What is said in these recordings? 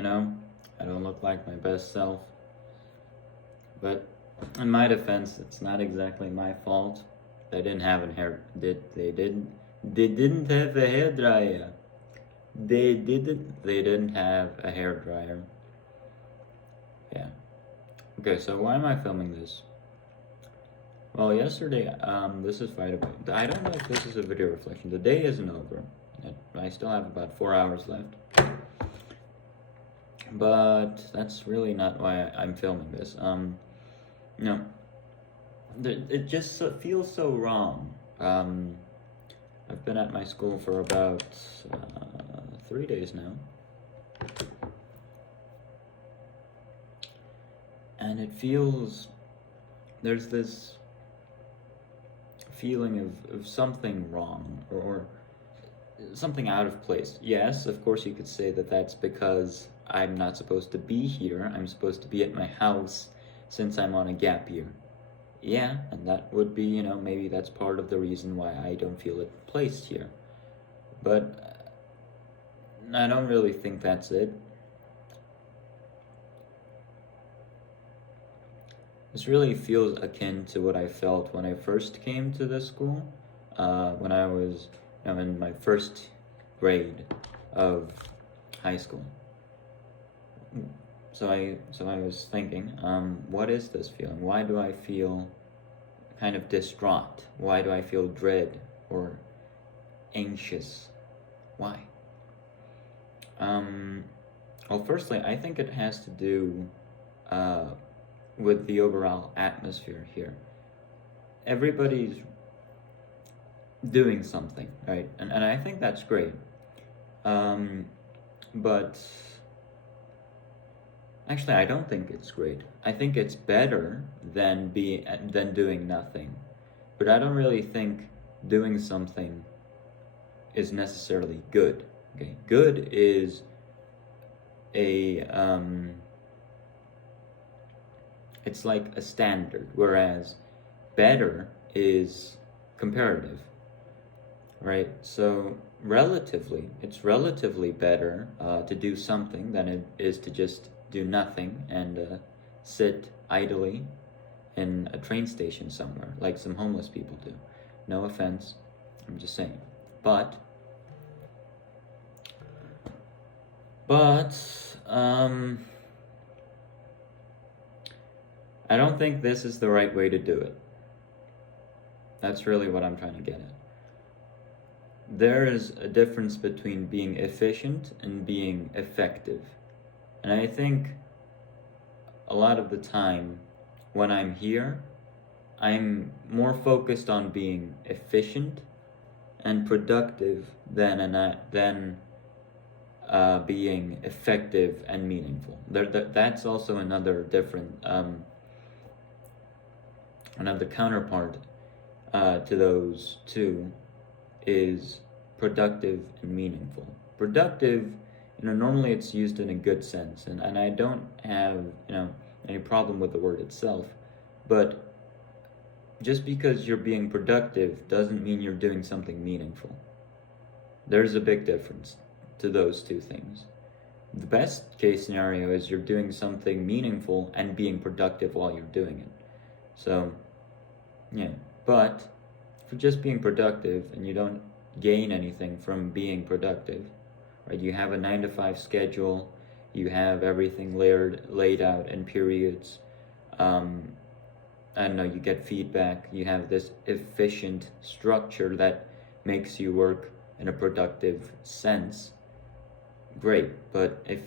I know I don't look like my best self, but in my defense, it's not exactly my fault. They didn't have a hair. They didn't have a hair dryer. They didn't have a hair dryer. Yeah. Okay, so why am I filming this? Well, yesterday, this is Friday. I don't know if this is a video reflection. The day isn't over. I still have about 4 hours left. But that's really not why I'm filming this. No, it just feels so wrong. I've been at my school for about 3 days now. And it feels, there's this feeling of something wrong or something out of place. Yes, of course you could say that that's because I'm not supposed to be here. I'm supposed to be at my house since I'm on a gap year. Yeah, and that would be, maybe that's part of the reason why I don't feel it placed here. But I don't really think that's it. This really feels akin to what I felt when I first came to this school, when I was in my first grade of high school. So I was thinking, what is this feeling? Why do I feel kind of distraught? Why do I feel dread or anxious? Why? Well, firstly, I think it has to do with the overall atmosphere here. Everybody's doing something, right? And I think that's great. But actually, I don't think it's great. I think it's better than doing nothing. But I don't really think doing something is necessarily good. Okay, good is it's like a standard, whereas better is comparative, right? So it's relatively better to do something than it is to just do nothing and sit idly in a train station somewhere, like some homeless people do. No offense, I'm just saying. But I don't think this is the right way to do it. That's really what I'm trying to get at. There is a difference between being efficient and being effective. And I think a lot of the time when I'm here, I'm more focused on being efficient and productive than being effective and meaningful. That's also another different, another counterpart to those two is productive and meaningful. Productive, normally it's used in a good sense, and I don't have, any problem with the word itself, but just because you're being productive doesn't mean you're doing something meaningful. There's a big difference to those two things. The best case scenario is you're doing something meaningful and being productive while you're doing it. So, yeah, but for just being productive and you don't gain anything from being productive, right? You have a 9-to-5 schedule, you have everything laid out in periods. I don't know, you get feedback, you have this efficient structure that makes you work in a productive sense. Great, but if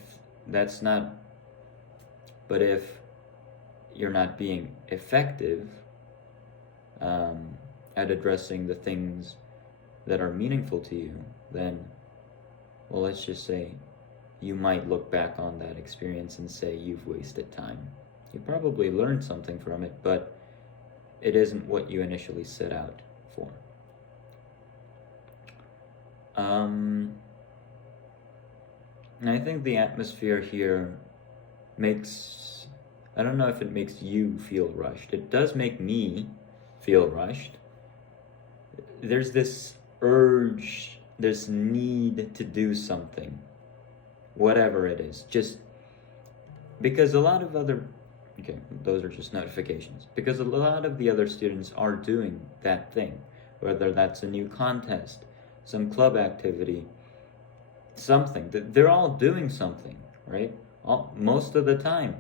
you're not being effective at addressing the things that are meaningful to you, then, well, let's just say you might look back on that experience and say you've wasted time. You probably learned something from it, but it isn't what you initially set out for. And I think the atmosphere here makes, I don't know if it makes you feel rushed. It does make me feel rushed. There's this urge, this need to do something. whatever it is. Just because a lot of other, okay, those are just notifications. Because a lot of the other students are doing that thing, whether that's a new contest, some club activity, something. They're all doing something, right? Most of the time.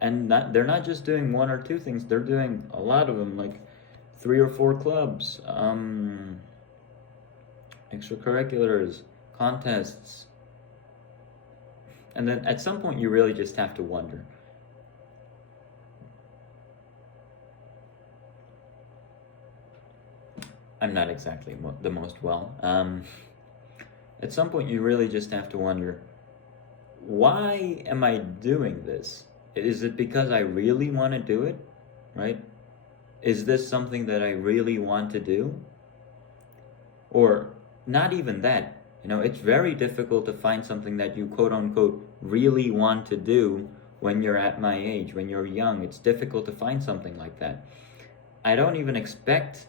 And they're not just doing one or two things, they're doing a lot of them, like 3 or 4 clubs, extracurriculars, contests. And then at some point you really just have to wonder, I'm not exactly the most well. At some point you really just have to wonder, why am I doing this? Is it because I really want to do it, right? Is this something that I really want to do? Or not even that. It's very difficult to find something that you quote unquote really want to do when you're at my age, when you're young. It's difficult to find something like that. I don't even expect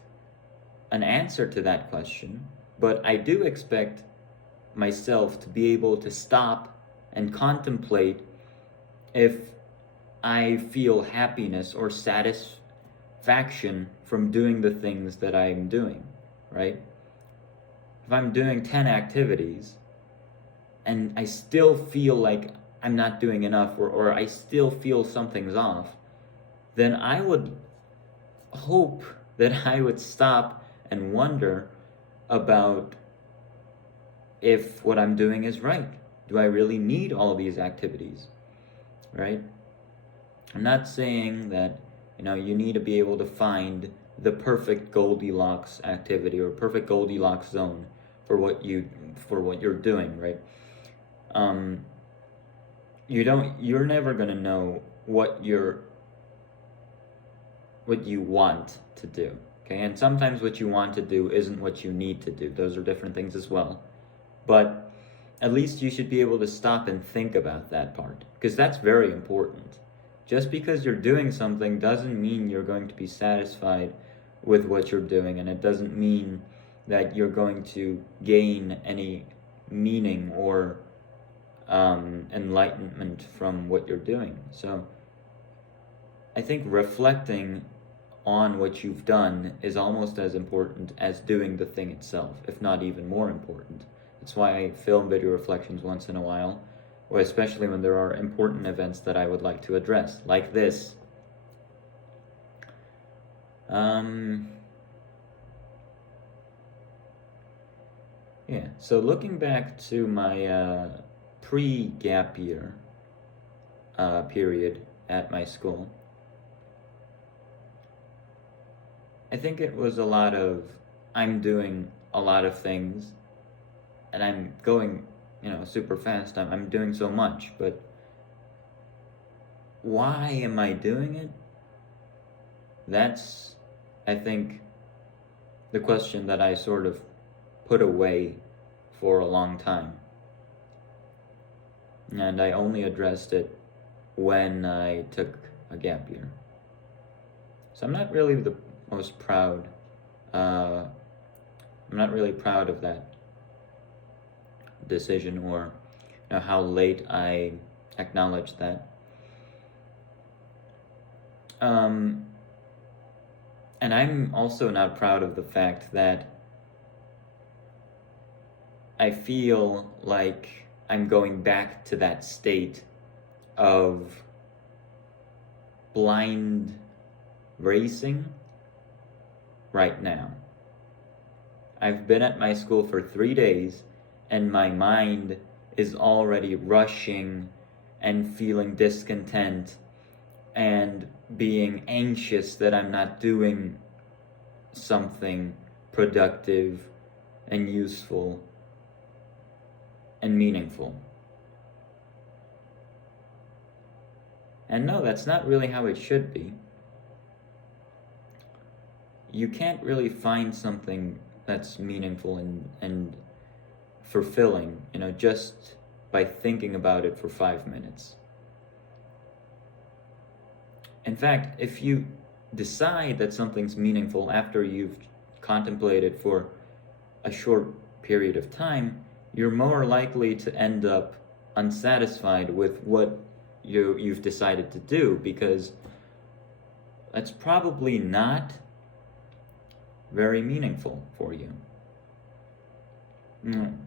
an answer to that question, but I do expect myself to be able to stop and contemplate if I feel happiness or satisfaction from doing the things that I'm doing, right? If I'm doing 10 activities and I still feel like I'm not doing enough, or I still feel something's off, then I would hope that I would stop and wonder about if what I'm doing is right. Do I really need all of these activities, right? I'm not saying that, you need to be able to find the perfect Goldilocks activity or perfect Goldilocks zone for what you're doing, right? You're never gonna know what you want to do, okay? And sometimes what you want to do isn't what you need to do. Those are different things as well. But at least you should be able to stop and think about that part, because that's very important. Just because you're doing something doesn't mean you're going to be satisfied with what you're doing, and it doesn't mean that you're going to gain any meaning or enlightenment from what you're doing. So I think reflecting on what you've done is almost as important as doing the thing itself, if not even more important. That's why I film video reflections once in a while, or especially when there are important events that I would like to address, like this. Yeah, so looking back to my pre-gap year period at my school, I think it was a lot of, I'm doing a lot of things, and I'm going, super fast. I'm doing so much, but why am I doing it? That's, I think, the question that I sort of put away for a long time. And I only addressed it when I took a gap year. So I'm not really the most proud. I'm not really proud of that decision, or how late I acknowledged that. And I'm also not proud of the fact that I feel like I'm going back to that state of blind racing right now. I've been at my school for 3 days, and my mind is already rushing and feeling discontent and being anxious that I'm not doing something productive and useful and meaningful. And no, that's not really how it should be. You can't really find something that's meaningful and fulfilling, just by thinking about it for 5 minutes. In fact, if you decide that something's meaningful after you've contemplated for a short period of time, you're more likely to end up unsatisfied with what you've decided to do, because that's probably not very meaningful for you.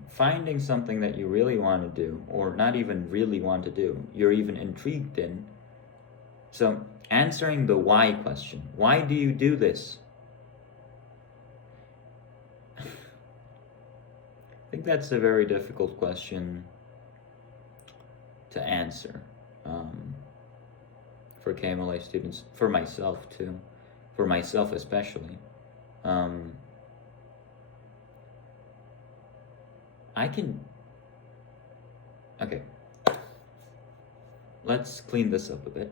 Finding something that you really want to do, or not even really want to do, you're even intrigued in. So, answering the why question. Why do you do this? I think that's a very difficult question to answer for KMLA students, for myself too, for myself especially. Okay, let's clean this up a bit.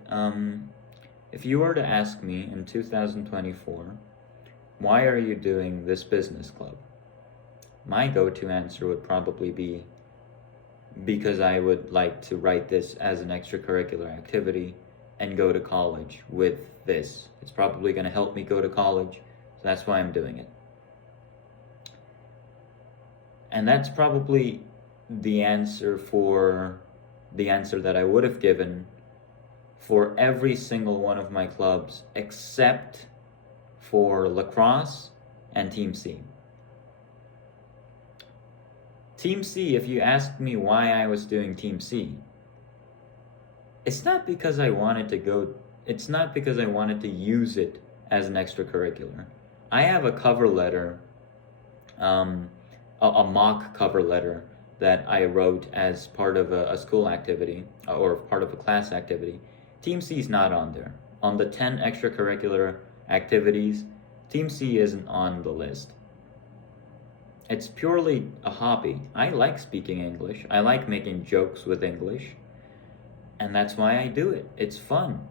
If you were to ask me in 2024, why are you doing this business club? My go-to answer would probably be because I would like to write this as an extracurricular activity and go to college with this. It's probably going to help me go to college, so that's why I'm doing it. And that's probably the answer that I would have given for every single one of my clubs except for lacrosse and Team C. Team C, if you asked me why I was doing Team C, it's not because I wanted to use it as an extracurricular. I have a cover letter, a mock cover letter that I wrote as part of a school activity or part of a class activity. Team C is not on there. On the 10 extracurricular activities, Team C isn't on the list. It's purely a hobby. I like speaking English. I like making jokes with English. And that's why I do it. It's fun.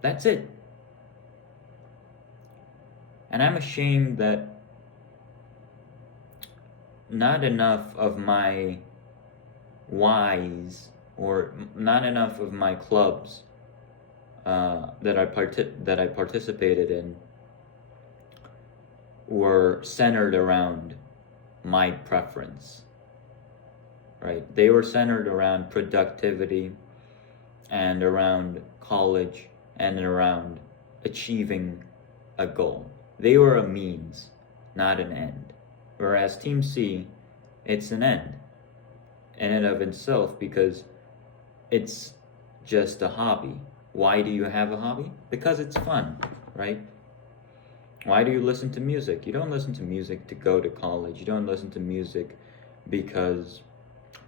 That's it. And I'm ashamed that not enough of my whys, or not enough of my clubs that I participated in were centered around my preference, right? They were centered around productivity and around college and around achieving a goal. They were a means, not an end. Whereas Team C, it's an end in and of itself, because it's just a hobby. Why do you have a hobby? Because it's fun, right? Why do you listen to music? You don't listen to music to go to college. You don't listen to music because,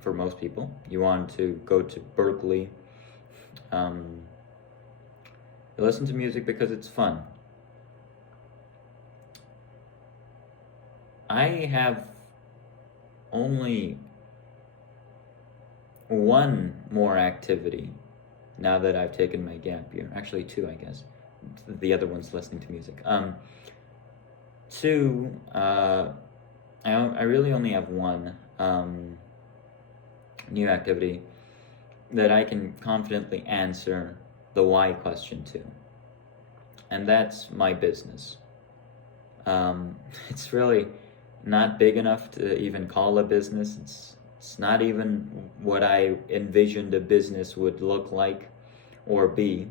for most people, you want to go to Berkeley. You listen to music because it's fun. I have only one more activity now that I've taken my gap year. Actually, two, I guess. The other one's listening to music. Two, I really only have one new activity that I can confidently answer the why question to. And that's my business. It's really not big enough to even call a business. It's not even what I envisioned a business would look like or be.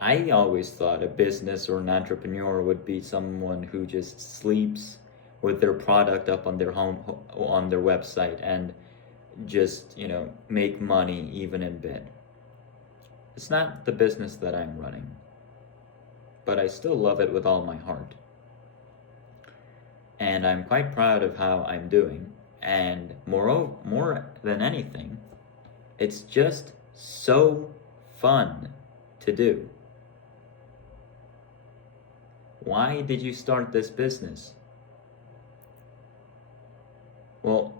I always thought a business or an entrepreneur would be someone who just sleeps with their product up on their website and just, make money even in bed. It's not the business that I'm running, but I still love it with all my heart. And I'm quite proud of how I'm doing. And more than anything, it's just so fun to do. Why did you start this business? Well,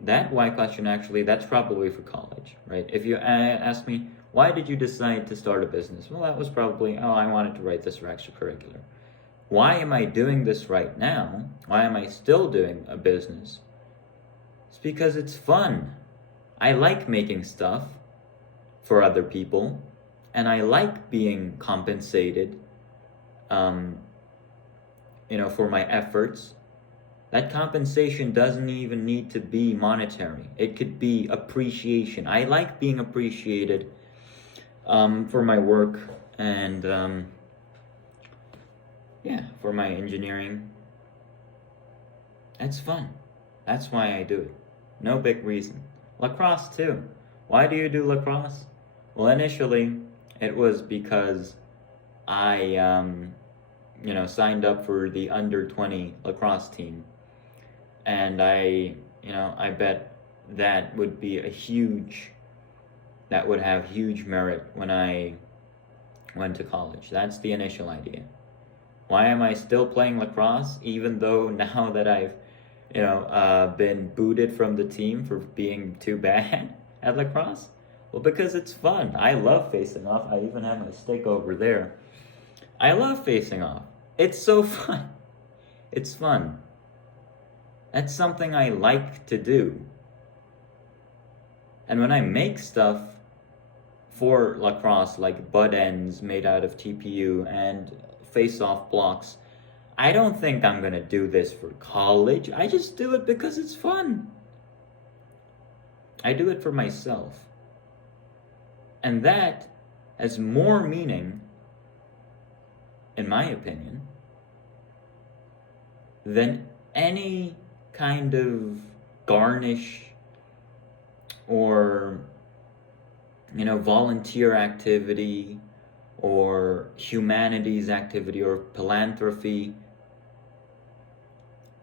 that why question, actually, that's probably for college, right? If you ask me, why did you decide to start a business? Well, that was probably, I wanted to write this for extracurricular. Why am I doing this right now? Why am I still doing a business? It's because it's fun. I like making stuff for other people, and I like being compensated um, for my efforts. That compensation doesn't even need to be monetary. It could be appreciation. I like being appreciated for my work and for my engineering. It's fun. That's why I do it. No big reason. Lacrosse too. Why do you do lacrosse? Well, initially it was because I signed up for the under 20 lacrosse team, and I bet that would be that would have huge merit when I went to college. That's the initial idea. Why am I still playing lacrosse even though now that I've been booted from the team for being too bad at lacrosse? Well, because it's fun. I love facing off. I even have my stick over there. I love facing off. It's so fun. It's fun. That's something I like to do. And when I make stuff for lacrosse, like butt ends made out of TPU and face-off blocks, I don't think I'm gonna do this for college. I just do it because it's fun. I do it for myself. And that has more meaning, in my opinion, than any kind of garnish or volunteer activity or humanities activity or philanthropy.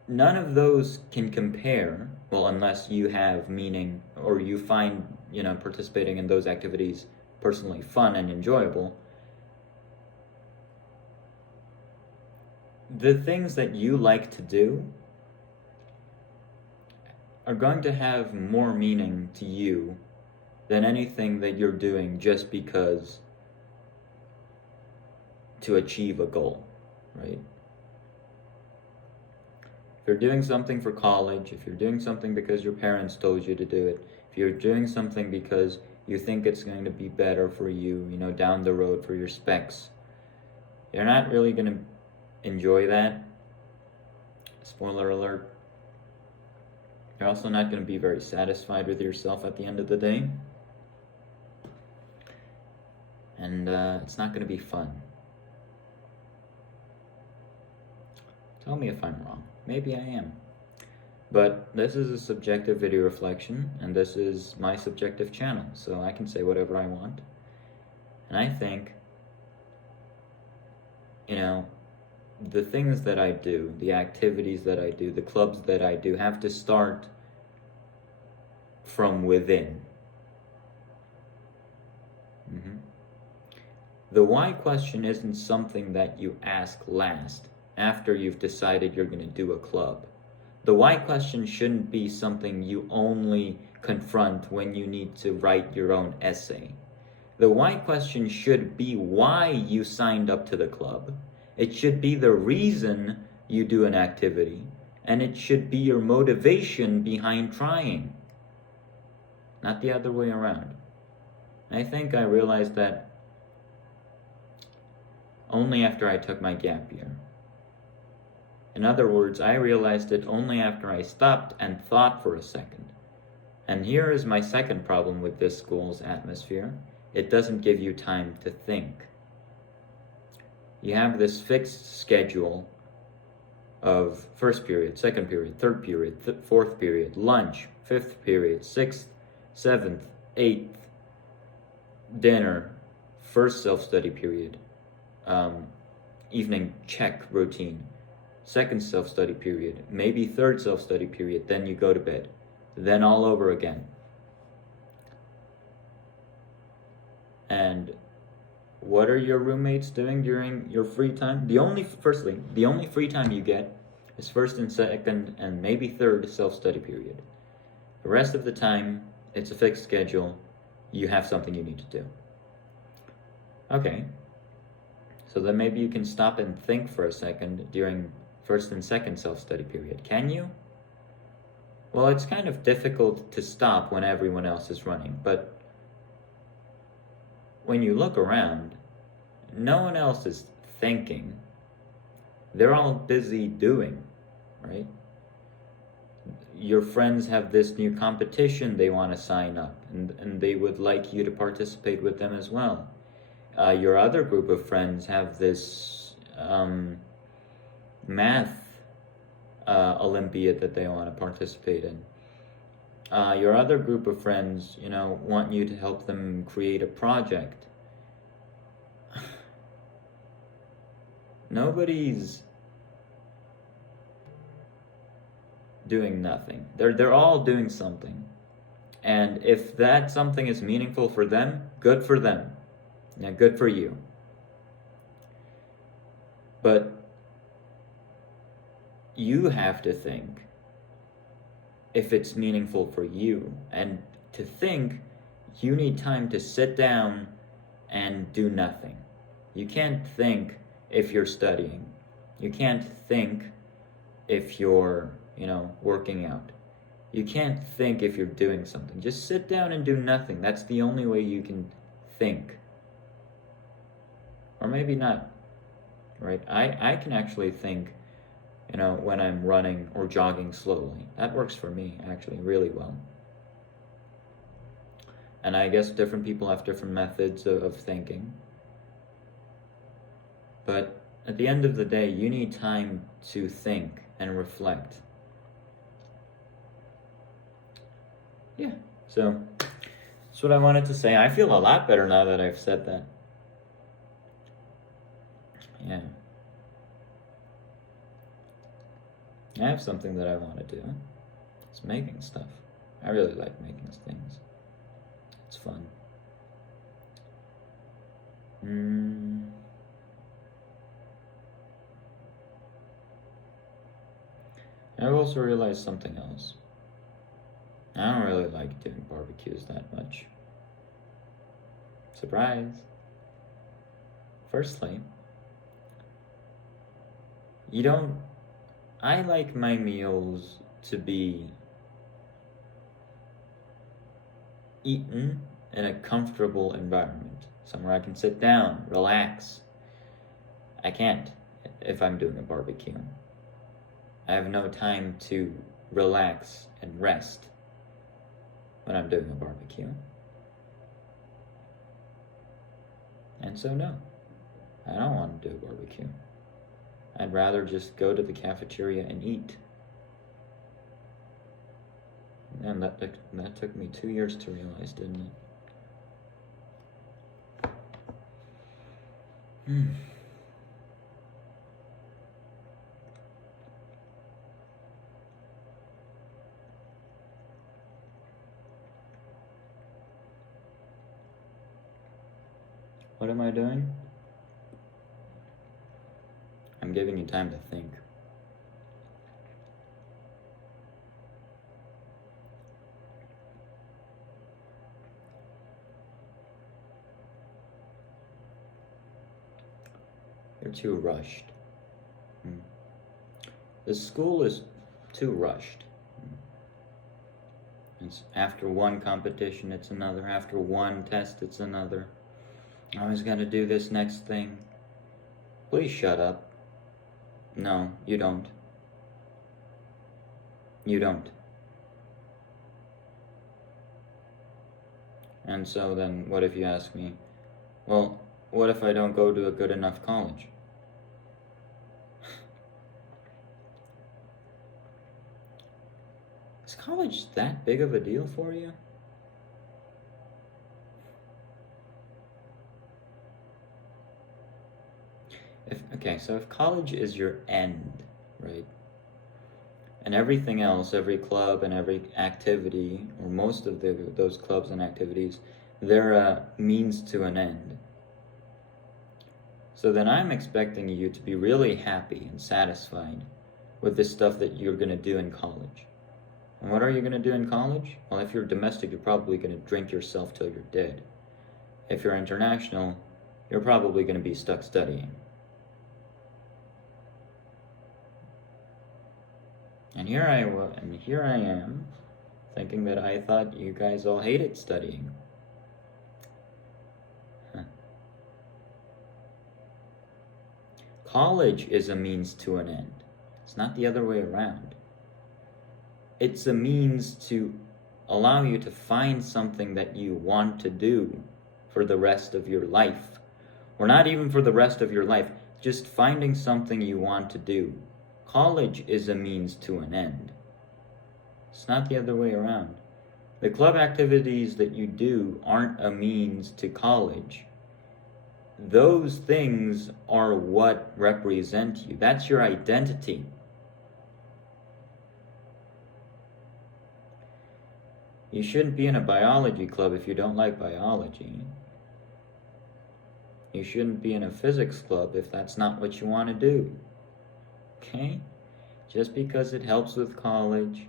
None of those can compare, well, unless you have meaning or you find participating in those activities personally fun and enjoyable. The things that you like to do are going to have more meaning to you than anything that you're doing just because to achieve a goal, right? If you're doing something for college, if you're doing something because your parents told you to do it, if you're doing something because you think it's going to be better for you, down the road for your specs, you're not really going to enjoy that. Spoiler alert. You're also not going to be very satisfied with yourself at the end of the day. And it's not going to be fun. Tell me if I'm wrong. Maybe I am. But this is a subjective video reflection, and this is my subjective channel, so I can say whatever I want. And I think, the things that I do, the activities that I do, the clubs that I do have to start from within. The why question isn't something that you ask last, after you've decided you're going to do a club. The why question shouldn't be something you only confront when you need to write your own essay. The why question should be why you signed up to the club. It should be the reason you do an activity, and it should be your motivation behind trying, not the other way around. I think I realized that only after I took my gap year. In other words, I realized it only after I stopped and thought for a second. And here is my second problem with this school's atmosphere. It doesn't give you time to think. You have this fixed schedule of first period, second period, third period, fourth period, lunch, fifth period, sixth, seventh, eighth, dinner, first self-study period, evening check routine, second self-study period, maybe third self-study period, then you go to bed, then all over again. And what are your roommates doing during your free time? The only free time you get is first and second and maybe third self-study period. The rest of the time, it's a fixed schedule. You have something you need to do. Okay. So then maybe you can stop and think for a second during first and second self-study period. Can you? Well, it's kind of difficult to stop when everyone else is running, but when you look around, no one else is thinking. they're all busy doing, right? Your friends have this new competition they want to sign up, and they would like you to participate with them as well. Your other group of friends have this math Olympiad that they want to participate in. Your other group of friends, want you to help them create a project. Nobody's doing nothing. They're all doing something. And if that something is meaningful for them, good for them. Yeah, good for you. But you have to think if it's meaningful for you. And to think, you need time to sit down and do nothing. You can't think if you're studying. You can't think if you're, working out. You can't think if you're doing something. Just sit down and do nothing. That's the only way you can think. Or maybe not, right? I can actually think, when I'm running or jogging slowly. That works for me, actually, really well. And I guess different people have different methods of thinking. But at the end of the day, you need time to think and reflect. Yeah, so that's what I wanted to say. I feel a lot better now that I've said that. Yeah. I have something that I want to do. It's making stuff. I really like making things. It's fun. I've also realized something else. I don't really like doing barbecues that much. Surprise. Firstly, I like my meals to be eaten in a comfortable environment, somewhere I can sit down, relax. I can't if I'm doing a barbecue. I have no time to relax and rest when I'm doing a barbecue. And so no, I don't want to do a barbecue. I'd rather just go to the cafeteria and eat. And that took me 2 years to realize, didn't it? What am I doing? I'm giving you time to think. You're too rushed. The school is too rushed. It's after one competition, it's another. After one test, it's another. I always got to do this next thing. Please shut up. No, you don't. You don't. And so then, what if you ask me, well, what if I don't go to a good enough college? Is college that big of a deal for you? So if college is your end, right? And everything else, every club and every activity, or most of those clubs and activities, they're a means to an end. So then I'm expecting you to be really happy and satisfied with the stuff that you're going to do in college. And what are you going to do in college? Well, if you're domestic, you're probably going to drink yourself till you're dead. If you're international, you're probably going to be stuck studying. And here I am, thinking that I thought you guys all hated studying. College is a means to an end. It's not the other way around. It's a means to allow you to find something that you want to do for the rest of your life. Or not even for the rest of your life, just finding something you want to do. College is a means to an end. It's not the other way around. The club activities that you do aren't a means to college. Those things are what represent you. That's your identity. You shouldn't be in a biology club if you don't like biology. You shouldn't be in a physics club if that's not what you want to do. Okay? Just because it helps with college,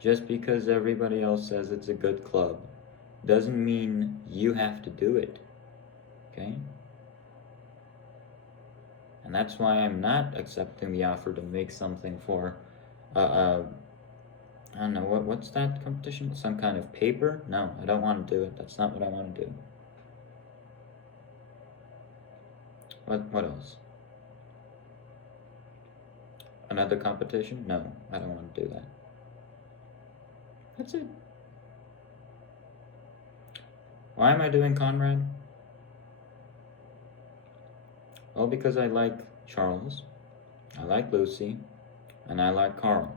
just because everybody else says it's a good club, doesn't mean you have to do it. Okay? And that's why I'm not accepting the offer to make something for, I don't know, what's that competition? Some kind of paper? No, I don't want to do it. That's not what I want to do. What else? Another competition? No, I don't want to do that. That's it. Why am I doing Conrad? Well, because I like Charles, I like Lucy, and I like Carl.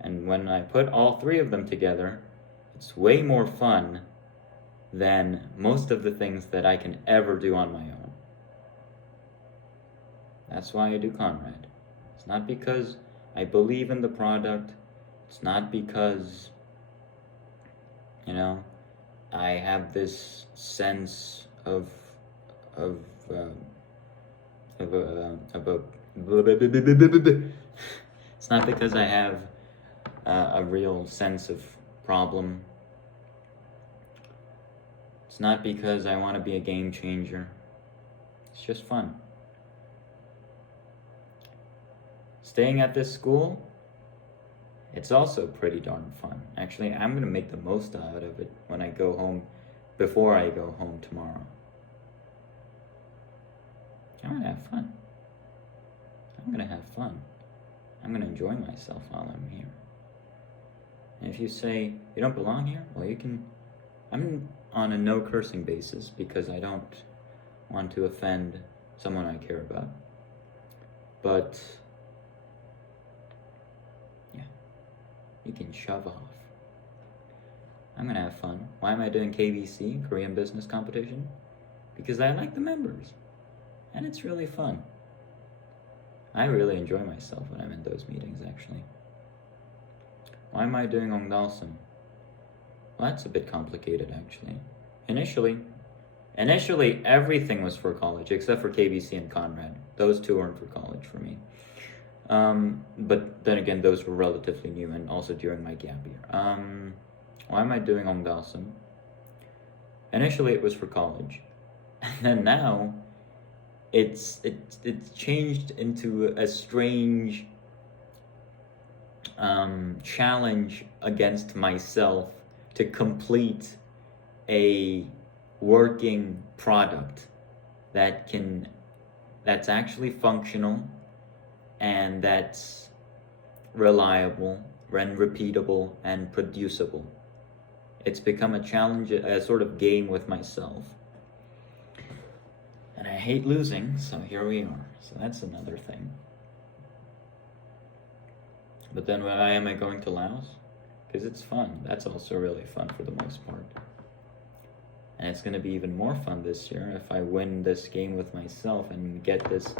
And when I put all three of them together, it's way more fun than most of the things that I can ever do on my own. That's why I do Conrad. It's not because I believe in the product. It's not because, I have this sense of it's not because I have a real sense of problem. It's not because I want to be a game changer. It's just fun. Staying at this school, it's also pretty darn fun. Actually, I'm going to make the most out of it when I go home, before I go home tomorrow. I'm going to have fun. I'm going to have fun. I'm going to enjoy myself while I'm here. And if you say, you don't belong here, well, you can. I'm on a no cursing basis because I don't want to offend someone I care about. But you can shove off. I'm gonna have fun. Why am I doing KBC, Korean Business Competition? Because I like the members. And it's really fun. I really enjoy myself when I'm in those meetings, actually. Why am I doing Ongdalsum? Well, that's a bit complicated, actually. Initially, everything was for college, except for KBC and Conrad. Those two weren't for college for me. But then again, those were relatively new and also during my gap year. Why am I doing Ongdalsum? Initially, it was for college. And then now, it's changed into a strange challenge against myself to complete a working product that's actually functional and that's reliable and repeatable and producible. It's become a challenge, a sort of game with myself. And I hate losing, so here we are. So that's another thing. But then why am I going to Laos? Because it's fun. That's also really fun for the most part. And it's going to be even more fun this year if I win this game with myself and get this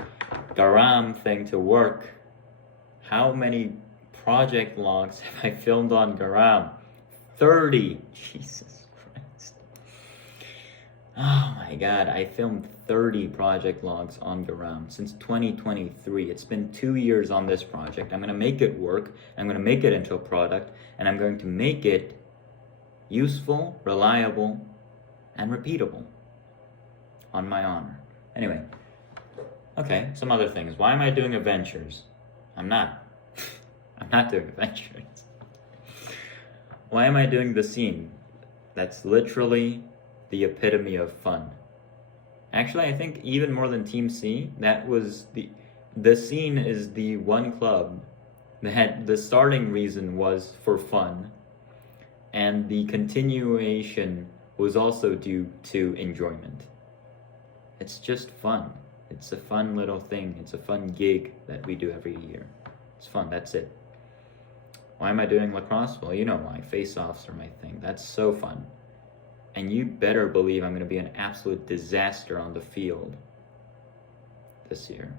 Garam thing to work. How many project logs have I filmed on Garam? 30! Jesus Christ. Oh my god, I filmed 30 project logs on Garam since 2023. It's been 2 years on this project. I'm going to make it work. I'm going to make it into a product. And I'm going to make it useful, reliable, and repeatable. On my honor. Anyway. Okay, some other things. Why am I doing adventures? I'm not. I'm not doing adventures. Why am I doing the scene? That's literally the epitome of fun. Actually, I think even more than Team C, that was the scene is the one club that the starting reason was for fun, and the continuation was also due to enjoyment. It's just fun. It's a fun little thing. It's a fun gig that we do every year. It's fun. That's it. Why am I doing lacrosse? Well, you know why. Face-offs are my thing. That's so fun. And you better believe I'm going to be an absolute disaster on the field this year.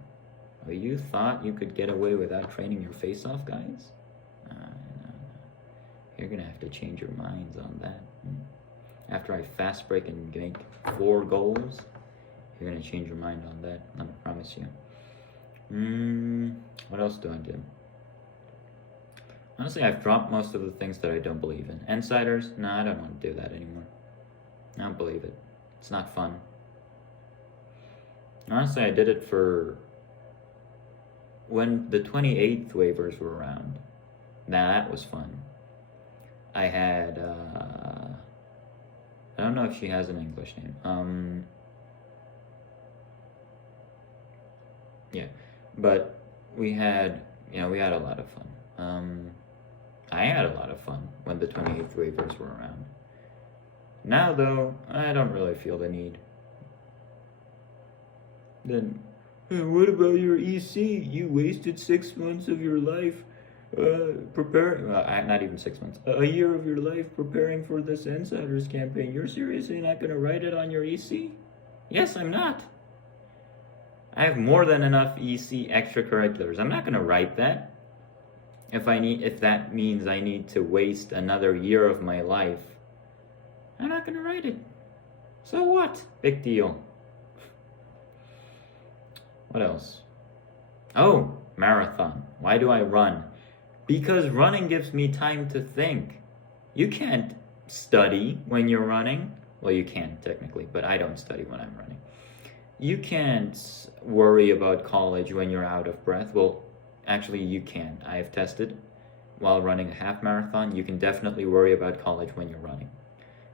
Oh, you thought you could get away without training your face-off guys? No. You're going to have to change your minds on that. After I fast break and make 4 goals, you're going to change your mind on that. I promise you. What else do I do? Honestly, I've dropped most of the things that I don't believe in. Insiders? No, I don't want to do that anymore. I don't believe it. It's not fun. Honestly, I did it for when the 28th waivers were around. Now that was fun. I had, I don't know if she has an English name. Yeah, but we had a lot of fun. I had a lot of fun when the 28th waivers were around. Now, though, I don't really feel the need. Then, what about your EC? You wasted 6 months of your life preparing. Not even 6 months. A year of your life preparing for this Insiders campaign. You're seriously not going to write it on your EC? Yes, I'm not. I have more than enough EC extracurriculars. I'm not going to write that. If that means I need to waste another year of my life, I'm not going to write it. So what? Big deal. What else? Oh, marathon. Why do I run? Because running gives me time to think. You can't study when you're running. Well, you can technically, but I don't study when I'm running. You can't worry about college when you're out of breath. Well, actually, you can. I've tested while running a half marathon. You can definitely worry about college when you're running.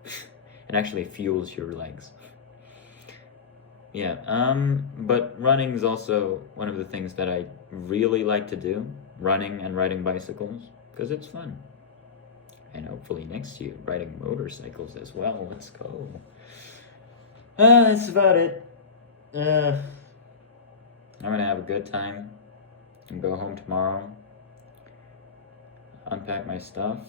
It actually fuels your legs. Yeah, but running is also one of the things that I really like to do. Running and riding bicycles, because it's fun. And hopefully next year, riding motorcycles as well. Let's go. That's about it. I'm gonna have a good time and go home tomorrow, unpack my stuff,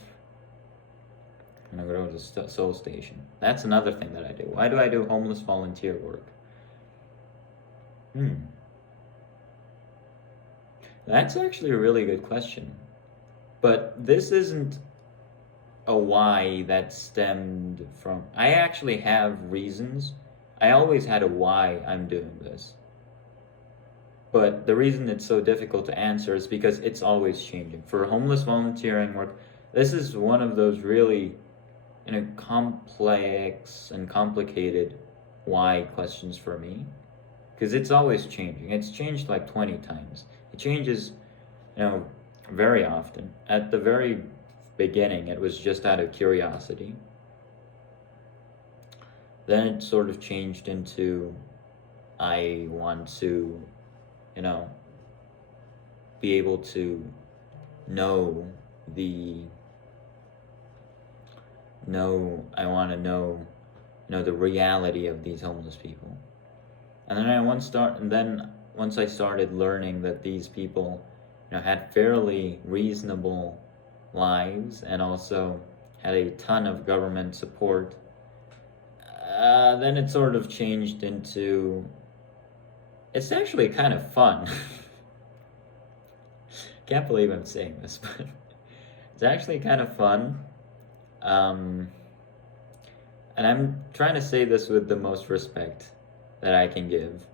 and I'm gonna go to the Soul Station. That's another thing that I do. Why do I do homeless volunteer work? That's actually a really good question. But this isn't a why that stemmed from... I actually have reasons. I always had a why I'm doing this. But the reason it's so difficult to answer is because it's always changing. For homeless volunteering work, this is one of those really complex and complicated why questions for me. Because it's always changing. It's changed like 20 times. It changes, very often. At the very beginning, it was just out of curiosity. Then it sort of changed into, I want to, be able to I want to know the reality of these homeless people. And then once I started learning that these people, had fairly reasonable lives and also had a ton of government support, then it sort of changed into, it's actually kind of fun. Can't believe I'm saying this, but it's actually kind of fun. And I'm trying to say this with the most respect that I can give.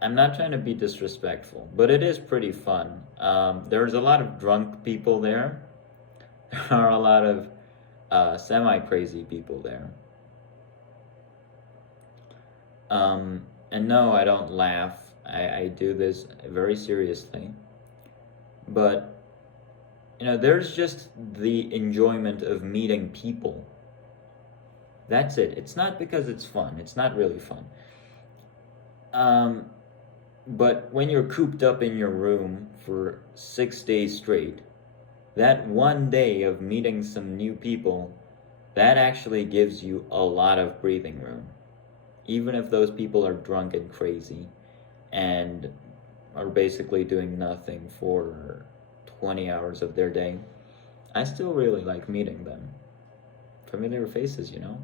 I'm not trying to be disrespectful, but it is pretty fun. There's a lot of drunk people there. There are a lot of semi-crazy people there. And no, I don't laugh. I do this very seriously. But, there's just the enjoyment of meeting people. That's it. It's not because it's fun. It's not really fun. Um, but when you're cooped up in your room for 6 days straight, that one day of meeting some new people, that actually gives you a lot of breathing room. Even if those people are drunk and crazy and are basically doing nothing for 20 hours of their day, I still really like meeting them. Familiar faces, you know?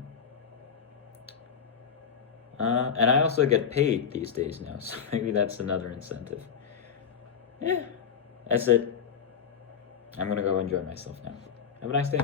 And I also get paid these days now, so maybe that's another incentive. Yeah, that's it. I'm gonna go enjoy myself now. Have a nice day.